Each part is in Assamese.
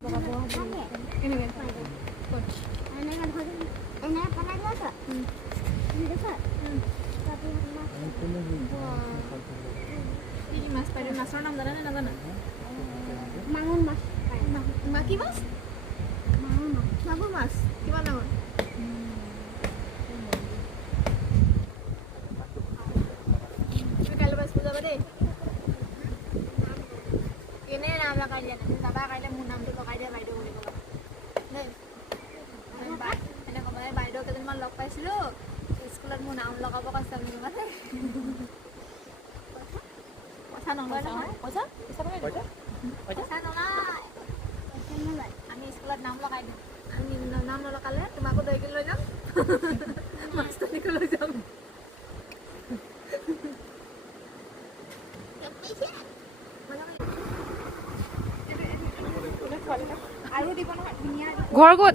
মাছ পাই মাছৰ নাম জানা নে নাজানা? মাগুৰ মাছ কি মাছ? মাগুৰ মাছ কিমান ডাঙৰ? তুমি কাইলৈ পৰা স্কুল যাবা দেই। কেনে নাম লগাই দিয়া তুমি যাবা কাইলৈ মোৰ নামটো লগাই দিয়া বাইদেউ বুলি ক'বা দেই। এনে ক'বা এই বাইদেউ কেইজনমান লগ পাইছিলোঁ স্কুলত মোৰ নাম লগাব কৈছে বুলি ক'বা দেই। পইচা নলয় নহয়। পইচা নলয়। আমি স্কুলত নাম লগাই দিম। আমি নাম নলগালে তোমাকো দৈ কিনি লৈ যাম মাষ্টৰনীকো লৈ যাম। আৰু দিব নহয় ধুনীয়া ঘৰ ক'ত?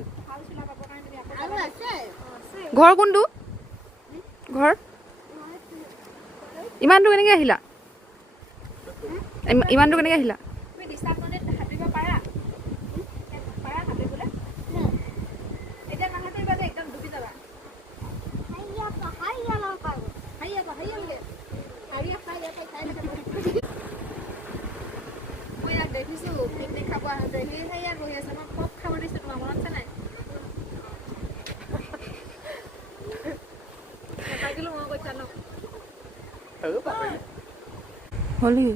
ঘৰ কোনটো? ঘৰ ইমানটো কেনেকৈ আহিলা? ইমানটো কেনেকৈ আহিলা? তুমি ডিষ্টাৰ্ব নদীত সাঁতুৰিব পাৰা? পাৰা সাঁতুৰিবলৈ? এতিয়া নাসাঁতুৰিবা যে একদম ডুবি যাবা। মই ইয়াক দেখিছোঁ পিকনিক খাব আহোঁতে সি ইয়াত বহি আছে মই খুব খাব দিছোঁ তোমাৰ মনত আছে নাই? নাথাকিলোঁ মই কৈছা ন হলি